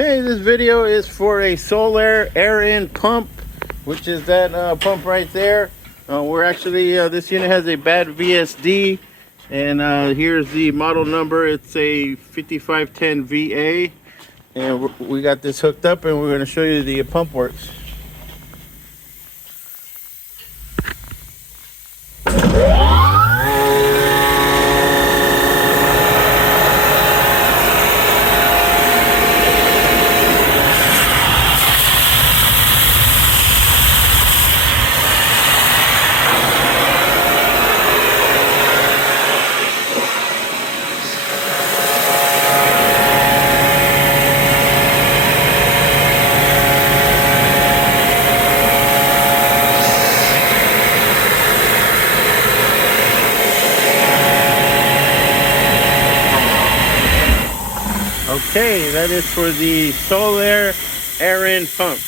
Okay, this video is for a Sullair Airend pump, which is that pump right there. We're actually, this unit has a bad VSD, and here's the model number. It's a 5510 VA, and we got this hooked up, and we're going to show you the pump works. Okay, that is for the Sullair Airend pump.